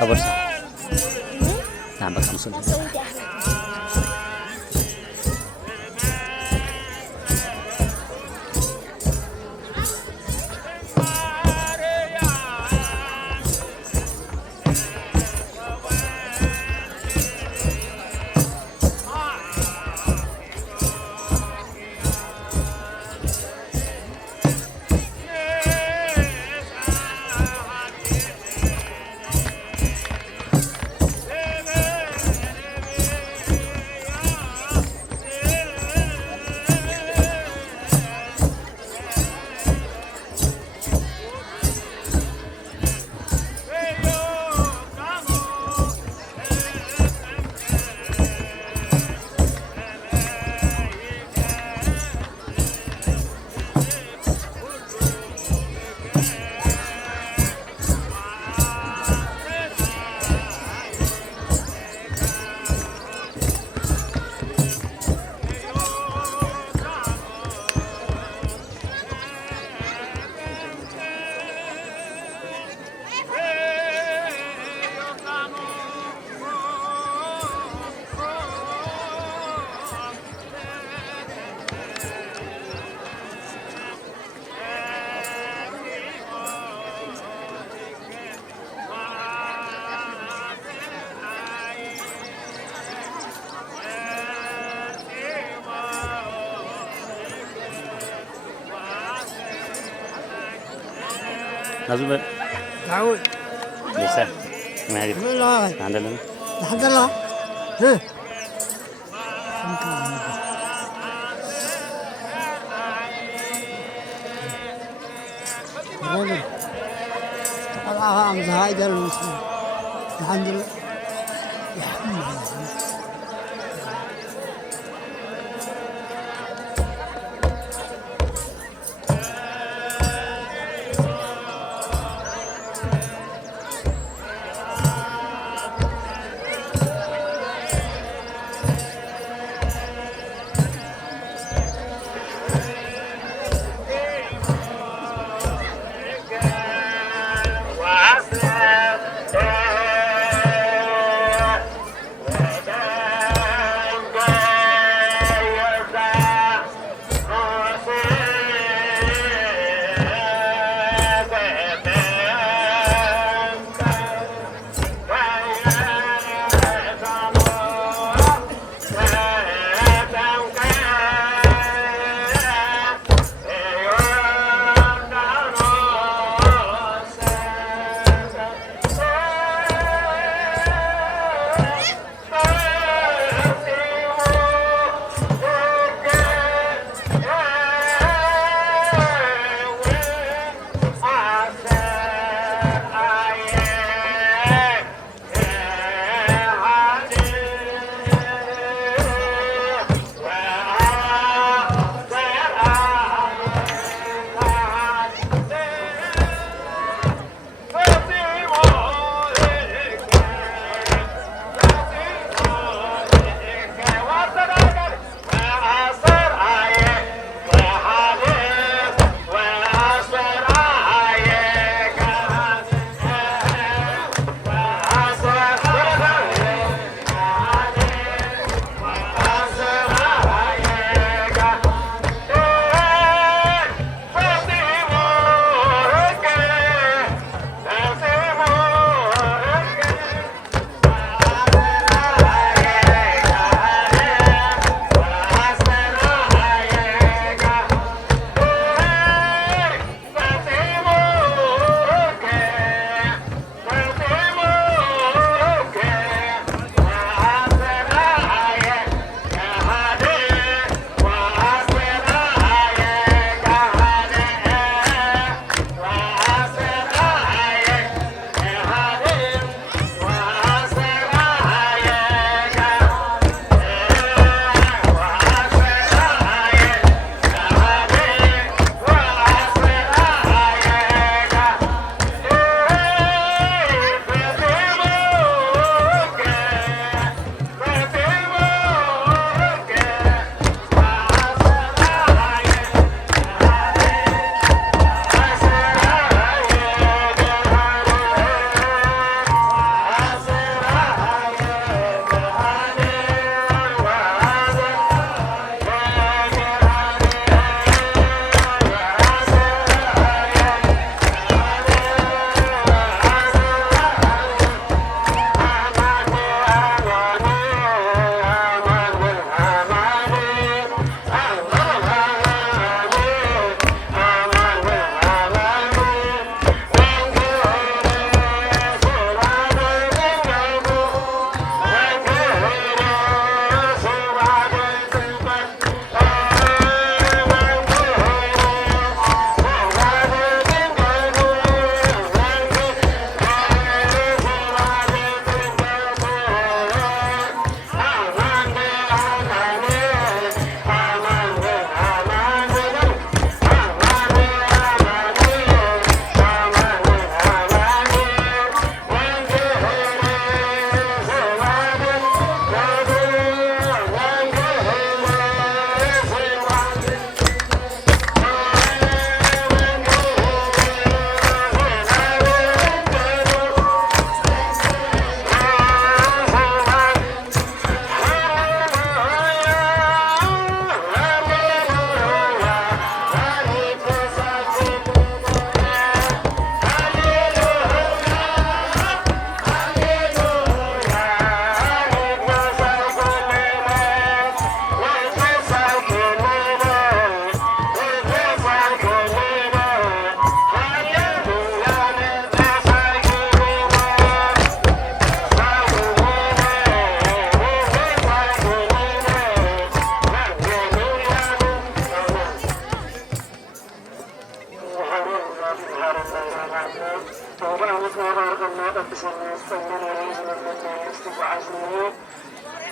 خبر صح. نعم بس مسلم. نازل تعود لسه ما هذه والله عندنا الحمد لله. ها الرجل طلعها عن زهايد المسلم الحمد لله. الحمد لله.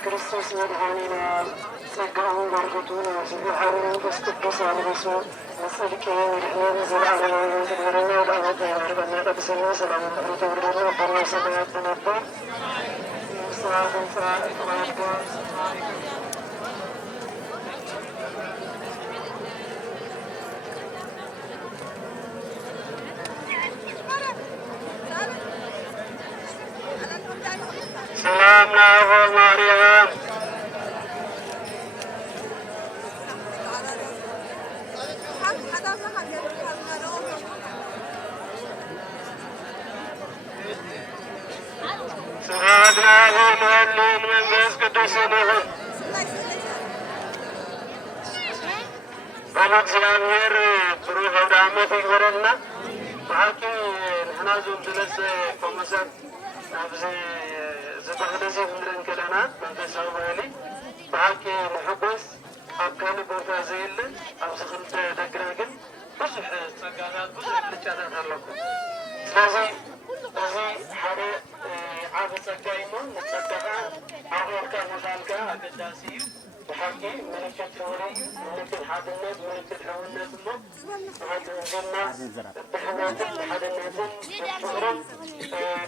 ክርስቶስ መድኃኒና ጸጋውን በረከቱን ስብሐት መንፈስ ቅዱስ አንበሱ መጽድቅ ምድኅን ዘለዓለማዊ ትግበረኛ ወደ ዓመት ያርበና ቀድሰና ሰላም ፍቅር ተወርደና በና ሰማያት ነበር ስርዓትን ስርዓት ተማርዶ ሰላም ናሆ ማርያም ስብሐት ናሆ ለወልድ መንፈስ ቅዱስ ይሁን። እግዚአብሔር ብሩህ አውደ ዓመት ይግበረና ብሓቂ ንሕና ዞም ዝለሰ ኮመሰብ ኣብዚ ዝበህለ እዚ ክንሪአን ከለና መንፈሳዊ ባህሊ ብሓቂ ንሕጎስ ኣብ ካልእ ቦታ ዘየለን ኣብዚ ክልተ ደግና ግን ብዙሕ ፀጋታት ብዙሕ ብልጫታት ኣለኩም። ስለዚ እዚ ሓደ ዓብ ፀጋ እሞ ንፀጋኻ ኣኽበርካ ምኻልካ ኣገዳሲ እዩ። ብሓቂ ምልክት ፍቅሪ እዩ፣ ምልክት ሓድነት፣ ምልክት ሕውነት እሞ ብሓቂ ዘለና ብሕብረትን ብሓድነትን ብፍቅርን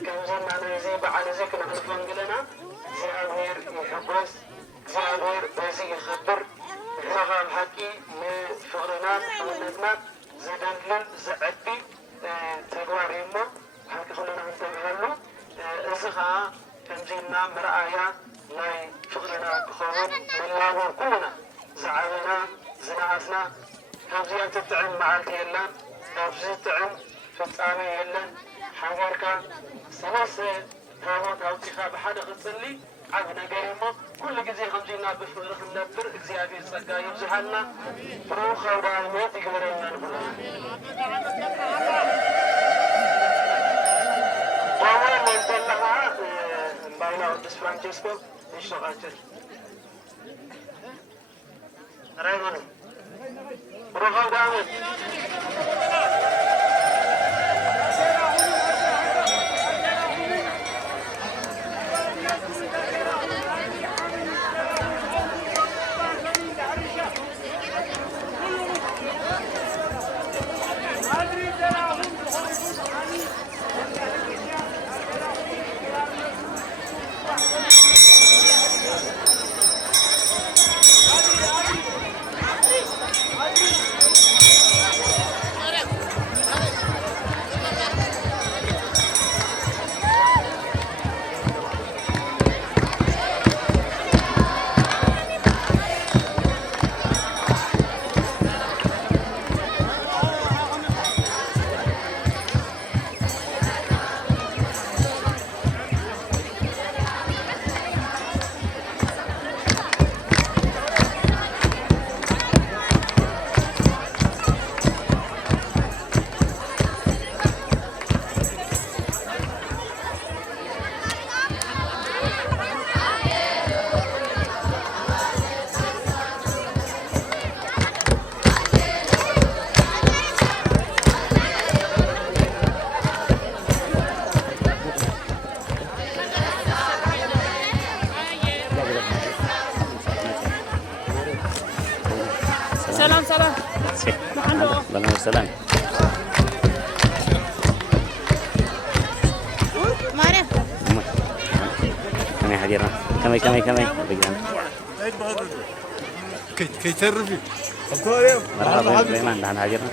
ከምዘና ነዚ በዓል እዚ ክነሕልፎ ንግለና እግዚኣብሔር ይሕጎስ፣ እግዚኣብሔር በዚ ይኽብር። ንሕናኻ ብሓቂ ንፍቅርናን ሕውነትናን ዘደልል ዘዕቢ ተግባር እዩ እሞ ብሓቂ ኩለና ክንተግበሉ እዚ ከዓ ከምዚና ምርኣያ ናይ ፍቅርና ክኸውን መላቦር ኩልና ዝዓበና ዝነኣስና ካብዚኣ ትጥዕም መዓልቲ የለን፣ ካብዚ ትጥዕም ፍፃሜ የለን። ሓበርካ ሰለስተ ታቦት ኣውፂኻ ብሓደ ክፅሊ ዓብ ነገር እሞ ኩሉ ግዜ ከምዚና ብፍቅሪ ክንነብር እግዚኣብሔር ፀጋ ይብዝሓልና። ብሩኽ ኣውደ ዓመት ይግበረልና ንኩልና ዳወን እንተለኻ ባይና ቅዱስ ፍራንቸስኮ ይሸቃችል ራይመኑ ብሩኽ ኣውደ ዓመት سلام سلام بلغ السلام ماري كمي حديرنا كمي كي ترفي مرحبا بإيمان دعنا حديرنا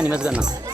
حاني مسجنا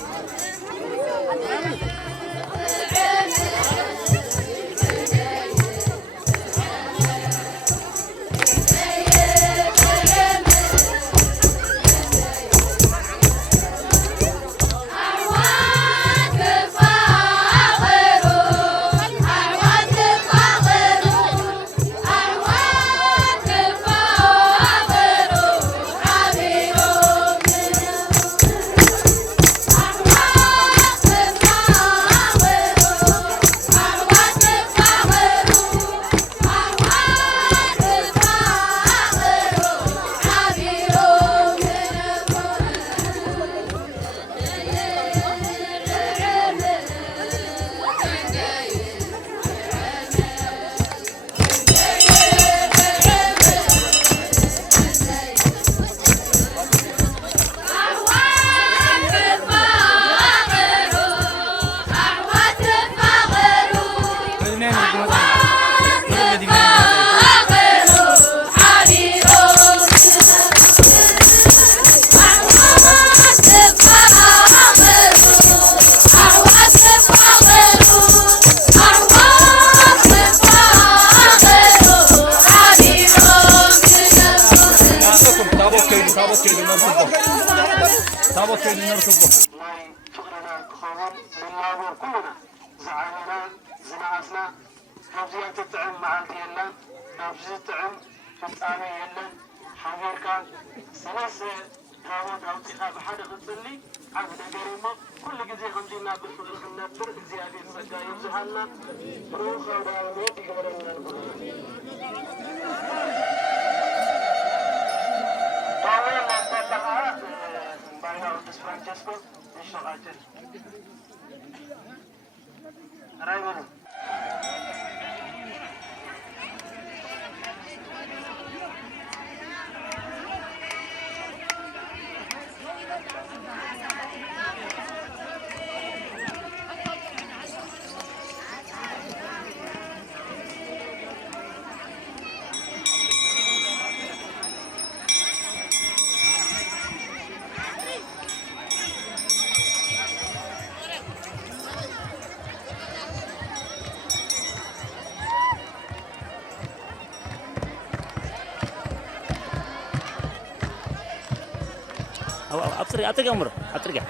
أطرق عمره أطرق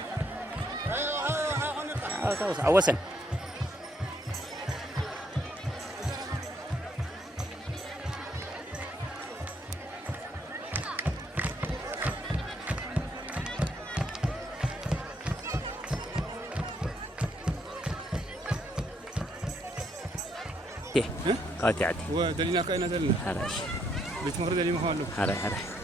أوسن قاتي عادي ودلينا كأنه دلنا هراش بيت مخرج اللي مخالو هراي هراي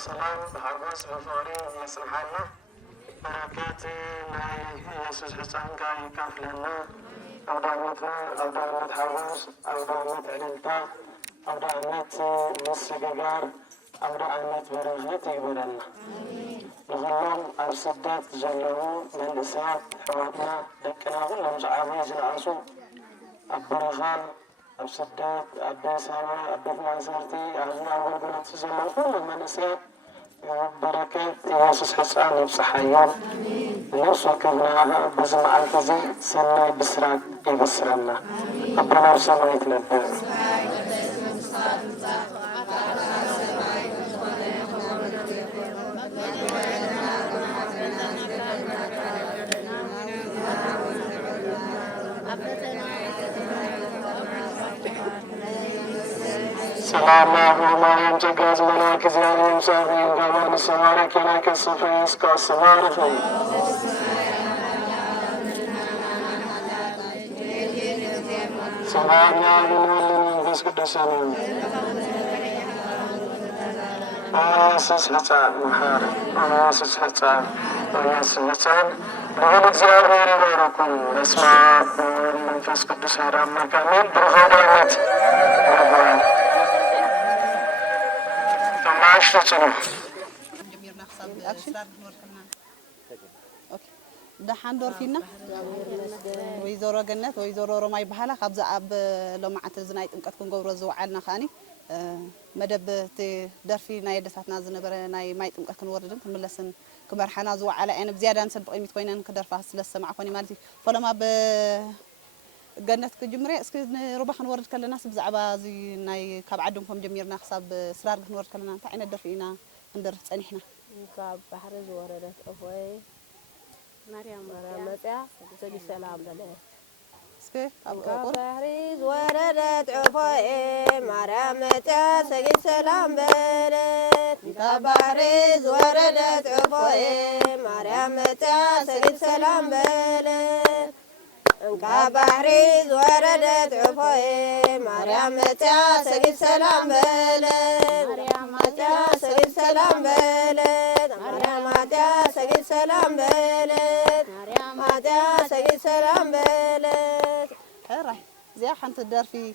بسلام بحرمس بفوري يسنحنا بركات يسوس حسن كاي كافلنا أو دعمت حرمس أو دعمت علنتا أو دعمت نص جار أو دعمت برغت يقولنا نغلم أو سدات جلو من إسات حواتنا لكنا كلهم زعامي زنعصو البرغان أو سدات أبدا سوا أبدا معزرتي أغنى والبنات زلو كلهم من إسات بركات يسوس حسن بصحيان نوصل كبناها بزمع الكزي سنة بسرات يبصرنا ربنا وسلم يتنبأ سلام وما ينتقز ملاك زيان يمسافين قبل السوارك لك الصفيس كالصوارفي سلام يا من ولي بس قد سلام وياسس حسان محارب وياسس حسان وياسس حسان نقول زيارة غيركم اسمع منفس قدس هرام مكامل برغبانات دحان فينا ويزورو جنات ويزورو رماي بحالا خبز أب لو معت زنايت إنكتكون جورو زوعلنا خاني مدب درفي ناي دساتنا زنبرة ناي مايت إنكتكون وردن كملسن كمرحنا زوعلة أنا بزيادة نسبق قيمة كوينن كدرفها سلسة مع كوني مالتي فلما ب جنات كجمرة اسكن ربح نورد كل الناس بزعبة زي ناي كاب عدمكم جميرنا حساب سرار نورد كلنا تعينا درفينا ندر تسأنيحنا كاب بحر زوردت أفوي مريم متى تجي سلام لنا اسكي كاب بحر زوردت أفوي مريم متى تجي سلام بلد كاب بحر زوردت أفوي مريم متى تجي سلام بلد كبحري وردت عفوي مريم متى سجد سلام بلد مريم متى سجد سلام بلد مريم متى سجد سلام بلد مريم متى سجد سلام بلد راح زي حنت الدار في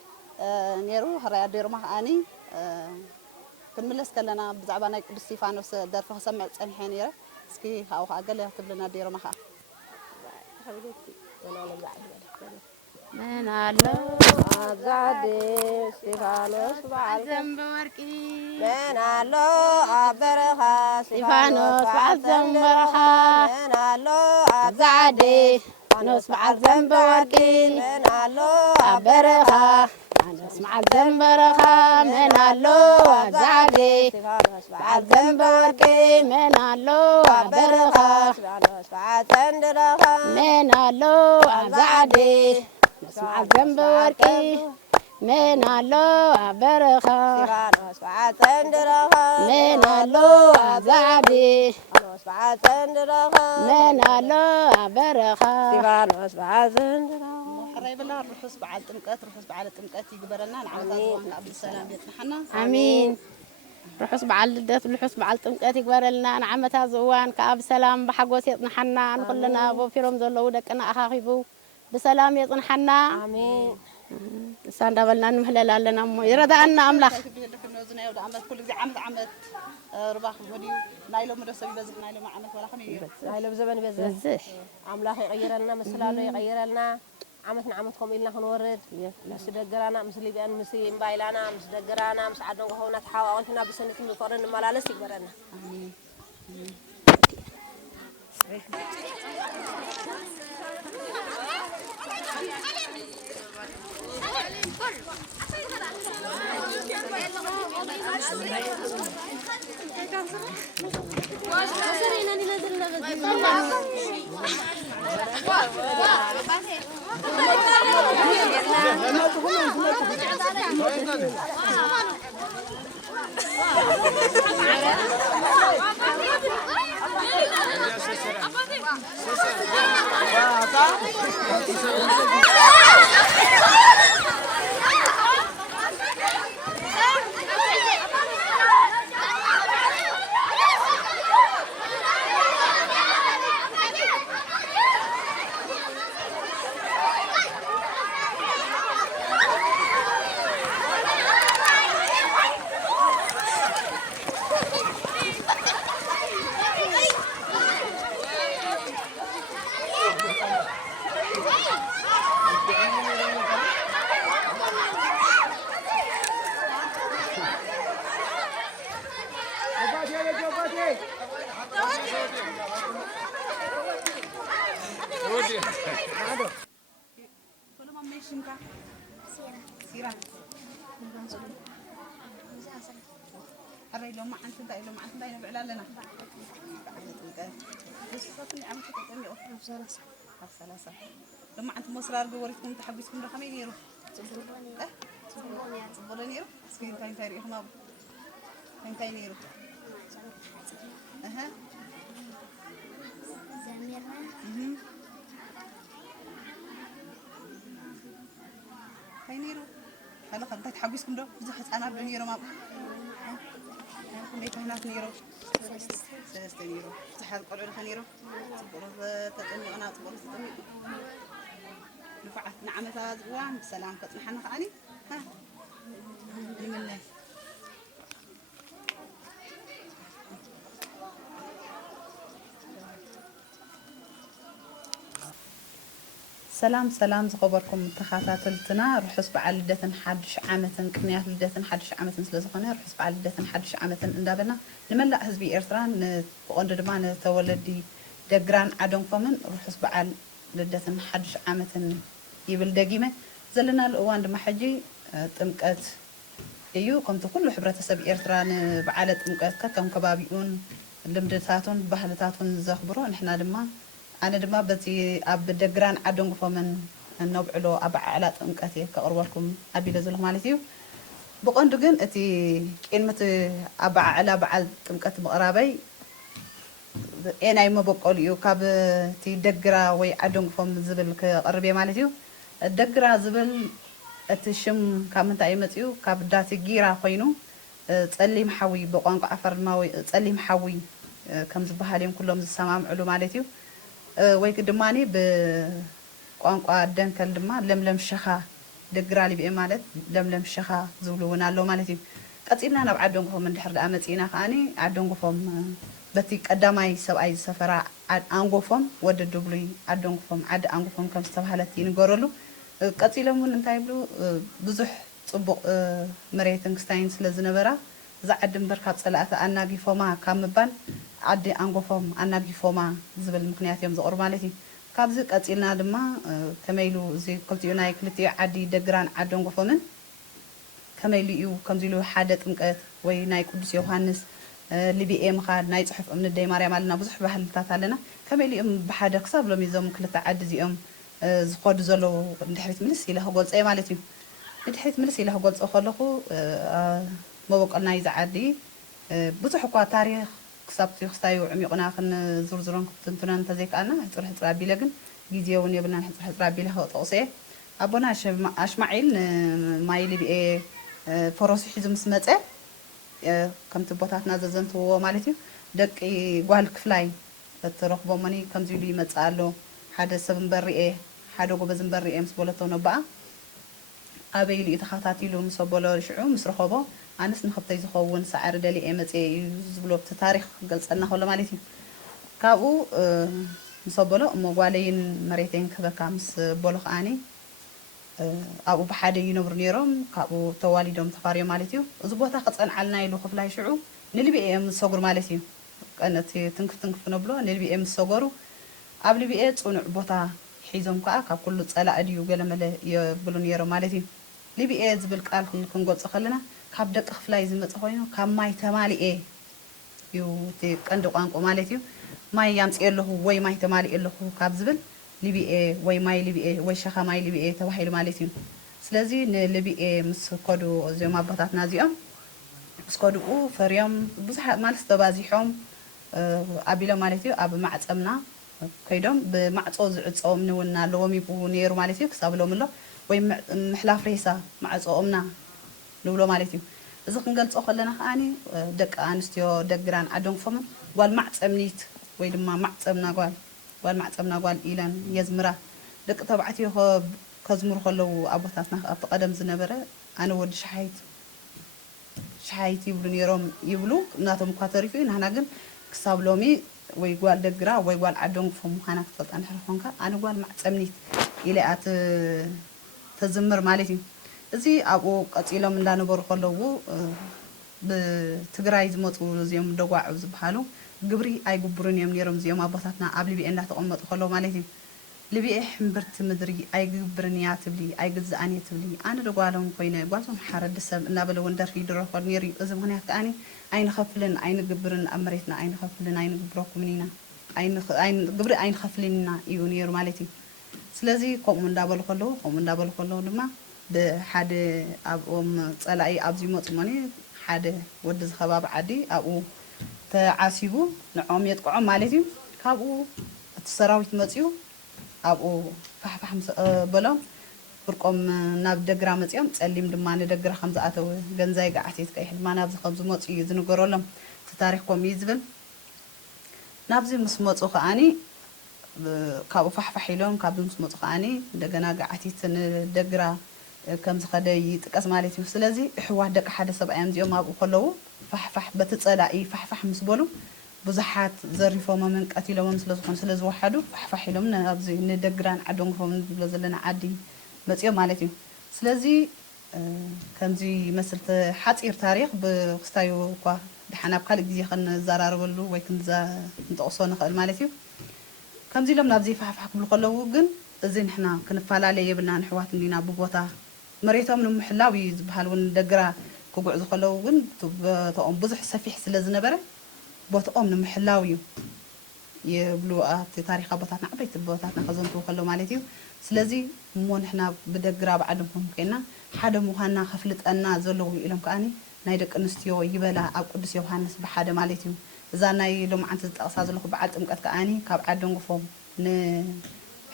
نيرو هراي دير معاني كنملس كلنا بزعبانا قدس ستيفانوس دار في سمع صنحين يرا اسكي هاو قال كبلنا دير معها من الله أزعدي ستيفانوس بعد ذنب ورقي من الله عبرها ستيفانوس بعد ذنب ورقي من الله أزعدي ستيفانوس بعد ذنب ورقي من الله عبرها اسمع الذنب ورقي من الله أزعدي ستيفانوس بعد ذنب ورقي من الله عبرها بعد تندرها من الله أزعدي اسمع الذنب ورقي من الله برخة ستيفانوس بعد تندرها من الله أزعدي بعد تندرها من الله برخة ستيفانوس بعد تندرها حراي بالله الرحوس بعد تمقات رحوس بعد تمقات يقبلنا نعم زوانا عبد السلام بيتنا آمين رحوس بعد الدات والحوس بعد تمقات يقبل لنا نعمتها زوان كأب سلام بحقوس يطنحنا نقولنا أبو في رمز الله ودكنا أخاخيبو بسلام يطنحنا آمين سندبلنا نمهلل لنا يردأنا أملاخ كنا يود عمل كل ذي عمل رباح وديو نايلو مدرسة بيزق نايلو مع عمل ولا خمية نايلو بزمن بزح بزح عملاخ يغير لنا مسلاله يغير لنا عمتنا عمتكم إلنا خنورد مس دجرانا مس ليبيان مس إمبايلانا مس دجرانا مس عدنا هونا تحاولنا بسنة بفرن ملالس يقبرنا لما أنت مصرار جوريكم تحبسكم رقم ينيرو تبغى نيرو سكين تاين تاريخ ما تاين تاين نيرو أها تاين نيرو هلا خد تحبسكم ده زحت أنا بنيرو ما ليك هناك نيرو سلسة نيرو تحت قرر خنيرو تبغى تتني أنا تبغى تتني نفعت نعمة هذا وان بسلام كتنحن خاني ها لمنه سلام سلام زخبركم تخاتلتنا رحس بعد لدتن حدش عامة كنيات لدتن حدش عامة سلزخنا رحس بعد لدتن حدش عامة اندابنا نملأ حزبي إرتران بقند دمان تولدي دقران عدم فمن رحس بعد لدتن حدش عامة يبل دقيمة زلنا الأوان دم حجي تمكات أيو كنت كل حبرة سب إرتران بعد تمكات كم كبابيون لمدتاتون بحلتاتون زخبرون إحنا دمان أنا دما بتي أب دقران عدم فمن النوبعلو أب على تمكاتي كأروالكم أبي لزله مالتيو بقند جن أتي كلمة أب على بعد تمكات مقربي أنا يوم بقول يو كاب تي دقرا وي عدم فم زبل كقربي مالتيو الدقرا زبل أتشم كم تايمتيو كاب داتي جيرا خينو تسلم حوي بقانق عفر ماوي تسلم حوي كم زبهاليم كلهم زسمام علو مالتيو ويك دماني بقانق دنكل دما لملم شخا دقرالي بإيه مالت لملم شخا زولونا لو مالتيو قصينا نبعدون قفهم من دحر أمتينا خاني عدون قفهم بتي قداماي سبعي سفرا أنقفهم ود الدبلي عدون قفهم عد أنقفهم كم استبهالتي نقرلو قصيلهم من انتايبلو بزح صبق مريتن كستاين سلازنبرا زعدم بركات صلاة أناقي فما كامبان عدي أنقفهم أناقي فما زبل مكنيات يوم زقر مالتي كابز قصيلنا دما كميلو زي قلت يوناي كلتي عدي دقران عدون قفهمن كميلو يو كمزيلو حادة مكات وي ناي قدس يوحنس لبي ام خاد ناي صحف من الدي مريم علينا بزح بحلتات علينا كميلو ام بحادة كساب لم يزوم كلتا عد زي ام زخود زلو ندحريت ملس إله قولت أي مالتي ندحريت ملس إله قولت أخلقو ما بقولنا يزعدي بزح تاريخ كسبتي خستايو عميقنا خن زرزرون كنتنا نتذيك أنا هتروح ترابي لكن جيزيون يبنا هتروح ترابي له تقصي أبونا أشمعيل مايلي بإيه فروسي حزم سمته كم تبطاتنا زنت هو مالتي دك قال كفلاي ترقبوا مني كم زيلي متسألو حدا سبن برئه حدا قبزن برئه مسبولته نبأ أبي اللي تخاطاتي له مسبوله شعوم مسرخبه أنس نخبطي زخون سعر دلي إمتى يزبلوا بتاريخ قلت أنا خلا مالتي كابو مسبوله مقالين مريتين كذا كامس بولخ أني ኣብኡ ብሓደ ይነብሩ ነይሮም ካብኡ ተዋሊዶም ተፋርዮም ማለት እዩ እዚ ቦታ ክፀንዓልና ኢሉ ክፍላይ ሽዑ ንልቢኤ እዮም ዝሰጉር ማለት እዩ ቀነት ትንክፍ ትንክፍ ነብሎ ንልቢኤ ምስ ሰገሩ ኣብ ልቢኤ ፅኑዕ ቦታ ሒዞም ከዓ ካብ ኩሉ ፀላእ ድዩ ገለመለ የብሉ ነይሮም ማለት እዩ ልቢኤ ዝብል ቃል ክንገልፆ ከለና ካብ ደቂ ክፍላይ ዝመፀ ኮይኑ ካብ ማይ ተማሊኤ እዩ እቲ ቀንዲ ቋንቋ ማለት እዩ ማይ ያምፅእ ኣለኹ ወይ ማይ ተማሊእ ኣለኹ ካብ ዝብል ልቢኤ ወይ ማይ ልቢኤ ወይ ሸኻ ማይ ልቢኤ ተባሂሉ ማለት እዩ ስለዚ ንልቢኤ ምስ ከዱ እዚኦም ኣቦታትና እዚኦም ምስ ከድኡ ፈርዮም ብዙሓት ማለት ተባዚሖም ኣቢሎም ማለት እዩ ኣብ ማዕፀምና ከይዶም ብማዕፆ ዝዕፀኦም ንውን ኣለዎም ይብሉ ነይሩ ማለት እዩ ክሳብሎም ኣሎ ወይ ምሕላፍ ሬሳ ማዕፆኦምና ንብሎ ማለት እዩ እዚ ክንገልፆ ከለና ከዓኒ ደቂ ኣንስትዮ ደግራን ዓዶም ጓል ማዕፀምኒት ወይ ድማ ማዕፀምና ጓል ማዕፀምና ጓል ኢለን የዝምራ ደቂ ተባዕትዮ ከዝምሩ ከለዉ ኣቦታትና ኣብቲ ቀደም ዝነበረ ኣነ ወዲ ሸሓይት ይብሉ ነይሮም ይብሉ እናቶም እኳ ተሪፉ እዩ ንሕና ግን ክሳብ ሎሚ ወይ ጓል ደግራ ወይ ጓል ዓዶም ክፎም ምዃና ክትፈልጣ እንድሕር ኮንካ ኣነ ጓል ማዕፀምኒት ኢለ እያ ተዝምር ማለት እዩ እዚ ኣብኡ ቀፂሎም እንዳነበሩ ከለዉ ብትግራይ ዝመፁ እዚኦም ደጓዕ ዝበሃሉ ግብሪ ኣይግብሩን እዮም ነይሮም እዚኦም ኣቦታትና ኣብ ልቢኤ እንዳተቐመጡ ከለዉ ማለት እዩ ልቢኤ ሕምብርቲ ምድሪ ኣይግብርን እያ ትብሊ ኣይግዝኣን እየ ትብሊ ኣነ ደጓሎም ኮይነ ጓልቶም ሓረዲ ሰብ እናበለ እውን ደርፊ ይድረፍ ነይሩ እዩ እዚ ምክንያት ከዓኒ ኣይንኸፍልን ኣይንግብርን ኣብ መሬትና ኣይንኸፍልን ኣይንግብረኩምን ኢና ግብሪ ኣይንኸፍልን ኢና እዩ ነይሩ ማለት እዩ ስለዚ ከምኡ እንዳበሉ ከለዉ ድማ ብሓደ ኣብኦም ፀላኢ ኣብዚ መፁ መኒ ሓደ ወዲ ዝኸባቢ ዓዲ ኣብኡ ተዓሲቡ ንዖም የጥቅዖም ማለት እዩ ካብኡ እቲ ሰራዊት መፅዩ ኣብኡ ፋሕፋሕ ምስ በሎም ፍርቆም ናብ ደግራ መፅዮም ፀሊም ድማ ንደግራ ከም ዝኣተው ገንዛይ ጋዓቴት ቀይሕ ድማ ናብዚ ከም ዝመፁ እዩ ዝንገረሎም እቲ ታሪክኩም እዩ ዝብል ናብዚ ምስ መፁ ከዓኒ ካብኡ ፋሕፋሕ ኢሎም ካብዚ ምስ መፁ ከዓኒ እንደገና ጋዓቴት ንደግራ ከም ዝኸደ ይጥቀስ ማለት እዩ ስለዚ እሕዋት ደቂ ሓደ ሰብኣዮም እዚኦም ኣብኡ ከለዉ ፋሕፋሕ በቲ ፀላኢ ፋሕፋሕ ምስ በሉ ብዙሓት ዘሪፎሞምን ቀቲሎሞም ስለዝኾኑ ስለዝወሓዱ ፋሕፋሕ ኢሎም ኣብዚ ንደግራን ዓዶም ክፎም ንብሎ ዘለና ዓዲ መፅኦም ማለት እዩ ስለዚ ከምዚ ይመስል ሓፂር ታሪክ ብክስታዩ እኳ ድሓን ኣብ ካልእ ግዜ ክንዘራረበሉ ወይ ክንጠቕሶ ንኽእል ማለት እዩ ከምዚ ኢሎም ናብዚ ፋሕፋሕ ክብሉ ከለዉ ግን እዚ ንሕና ክንፈላለየ የብልና ንሕዋት እንዲና ብቦታ መሬቶም ንምሕላው እዩ ዝበሃል እውን ደግራ ክጉዕዙ ከለዉ ግን ቦትኦም ብዙሕ ሰፊሕ ስለ ዝነበረ ቦትኦም ንምሕላው እዩ የብሉ ኣብቲ ታሪክ ኣቦታትና ዓበይቲ ቦታትና ከዘንትዉ ከለዉ ማለት እዩ ስለዚ እሞ ንሕና ብደግራ ብዓድምኩም ኮይና ሓደ ምዃንና ከፍልጠና ዘለዉ ኢሎም ከዓኒ ናይ ደቂ ኣንስትዮ ይበላ ኣብ ቅዱስ ዮሃንስ ብሓደ ማለት እዩ እዛ ናይ ሎማዓንቲ ዝጠቕሳ ዘለኹ በዓል ጥምቀት ከዓኒ ካብ ዓደንጉፎም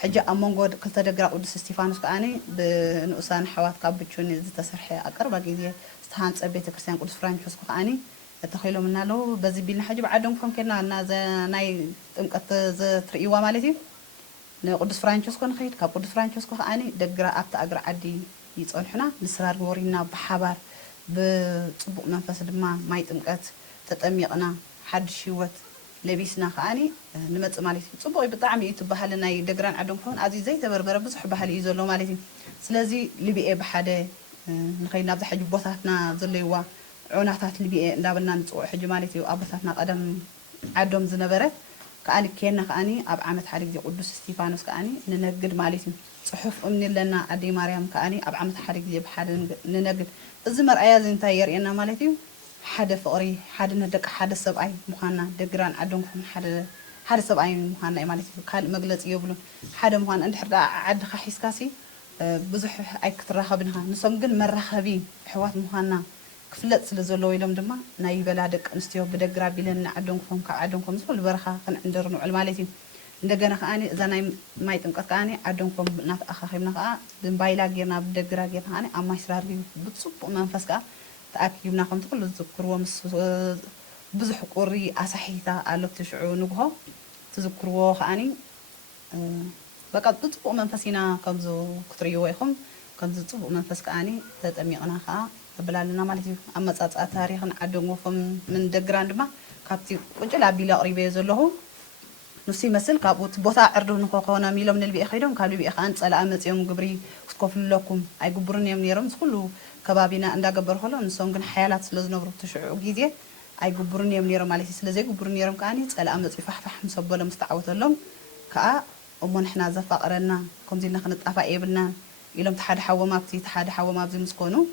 ሕጂ ኣብ መንጎ ክልተ ደግራ ቅዱስ እስጢፋኖስ ከዓኒ ብንኡሳን ሓዋት ካብ ብቹን ዝተሰርሐ ኣቀርባ ግዜ ዝተሃንፀ ቤተክርስትያን ቅዱስ ፍራንቾስኮ ከዓኒ ተኸኢሎም እናለዉ በዚ ቢልና ሕጂ ብዓደንጉፎም ከድና ናይ ጥምቀት ትርእይዋ ማለት እዩ ንቅዱስ ፍራንቾስኮ ንኸይድ ካብ ቅዱስ ፍራንቾስኮ ከዓኒ ደግራ ኣብቲ እግሪ ዓዲ ይፀንሑና ንስራር ወሪና ብሓባር ብፅቡቕ መንፈስ ድማ ማይ ጥምቀት ተጠሚቕና ሓድሽ ህይወት ለቢስና ከዓኒ ንመፅእ ማለት እዩ ፅቡቅ ብጣዕሚ እዩ ትባሃለ ናይ ደግራን ዓዶም ክኸውን ኣዝዩ ዘይተበርበረ ብዙሕ ባህሊ እዩ ዘሎ ማለት እዩ ስለዚ ልቢኤ ብሓደ ንኸይድ ናብዛ ሕጂ ቦታትና ዘለይዋ ዑናታት ልቢኤ እንዳበልና ንፅውዕ ሕጂ ማለት እዩ ኣቦታትና ቀደም ዓዶም ዝነበረ ከዓኒ ኬና ከዓኒ ኣብ ዓመት ሓደ ግዜ ቅዱስ እስጢፋኖስ ከዓኒ ንነግድ ማለት እዩ ፅሑፍ እምኒ ኣለና ኣደይ ማርያም ከዓኒ ኣብ ዓመት ሓደ ግዜ ብሓደ ንነግድ እዚ መርኣያ እዚ እንታይ የርእየና ማለት እዩ ሓደ ፍቅሪ ሓደ ንደቂ ሓደ ሰብኣይ ምዃንና ደግራን ዓዶምኩም ሓደ ሰብኣይ ምዃንና እዩ ማለት እዩ ካልእ መግለፂ የብሉን ሓደ ምዃን እንድሕር ዓድኻ ሒዝካሲ ብዙሕ ኣይክትራኸብን ኢኻ ንሶም ግን መራኸቢ ኣሕዋት ምዃንና ክፍለጥ ስለ ዘለዎ ኢሎም ድማ ናይ በላ ደቂ ኣንስትዮ ብደግራ ቢለን ንዓዶምኩም ካብ ዓዶምኩም ዝኩሉ በረኻ ክንዕንድር ንውዕል ማለት እዩ እንደገና ከዓኒ እዛ ናይ ማይ ጥምቀት ከዓኒ ዓዶምኩም እናተኣኻኺብና ከዓ ብባይላ ጌርና ብደግራ ጌርና ከዓኒ ኣብ ማይ ስራር ብፅቡቕ መንፈስ ከዓ ተኣኪብና ከምቲ ኩሉ ዝዝክርዎ ምስ ብዙሕ ቁሪ ኣሳሒታ ኣሎ ትሽዑ ንግሆ ትዝክርዎ ከዓኒ በቃ ብፅቡቕ መንፈስ ኢና ከምዚ ክትርእይዎ ኢኹም ከምዚ ፅቡቕ መንፈስ ከዓኒ ተጠሚቕና ከዓ ተበላልና ማለት እዩ ኣብ መፃፅኣ ታሪክን ዓደንጎፎም ምን ደግራን ድማ ካብቲ ቁንጭል ኣቢለ ኣቕሪበዮ ዘለኹ نفسي مثل كابوت بوتا عردو نخونا ميلوم نلبي خيدهم كابلي بي خان صلا امص يوم غبري كسكفل لكم اي غبرن يوم نيرم كله كبابينا اندا غبر خلو نسون غن حيالات سلازنبرو تشعو غيزي اي غبرن يوم نيرم مالتي سلازي غبرن يوم كاني صلا امص يفحفح مسبلم مستعوتلهم كا امون احنا زفقرنا كمزينا خنطافا يبلنا إلهم تحد حوا مابتي تحد حوا مابزي مسكونو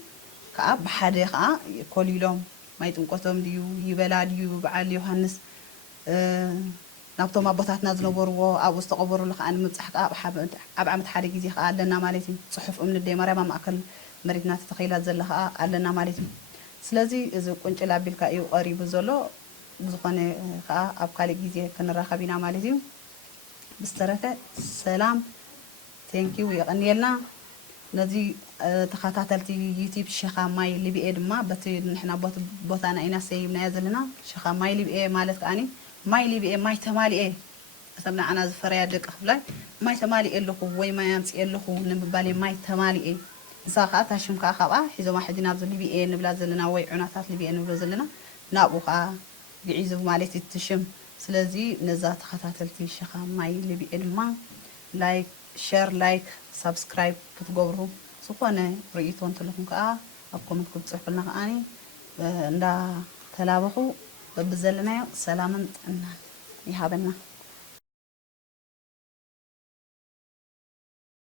كا بحد كا كوليلوم ما يتنقطهم ديو يبلا ديو بعال يوحنس نابتو ما بوتاتنا زنبرو اب استقبرو لخان مصح كا اب عمت حد غيزي كا علنا مالتي صحف ام ندي مريم ماكل مريتنا تتخيلات زلها علنا مالتي سلازي اذا قنچلا بيلكا يو قريب زلو بزقنه كا اب كالي غيزي كنراخبينا مالتي بستركه سلام ثانك يو يقنيلنا نزي تخاتاتلتي يوتيوب شيخا ماي اللي بيد ما بتي نحنا بوتانا اينا سيبنا يزلنا شيخا ماي اللي بي مالت كاني ماي اللي بي ماي تمالي ايه حسبنا انا زفريا دق خبلاي ماي تمالي ايه لكو وي ما يمص ايه لكو نبالي ماي تمالي ايه زاقا تاشمكا خبا حيزو ما حدنا بزل بي ايه نبلا زلنا وي عناتات اللي بي نبلا زلنا نابوخا يعيزو مالتي تشم سلازي نزا تخاتاتلتي شيخا ماي اللي بي ما لايك شير لايك سبسكرايب بتقبروا سوفنا رأيتون تلكم كا أبكم تكون تصحبنا كأني ندا تلابخو ببزلنا سلاما يهابنا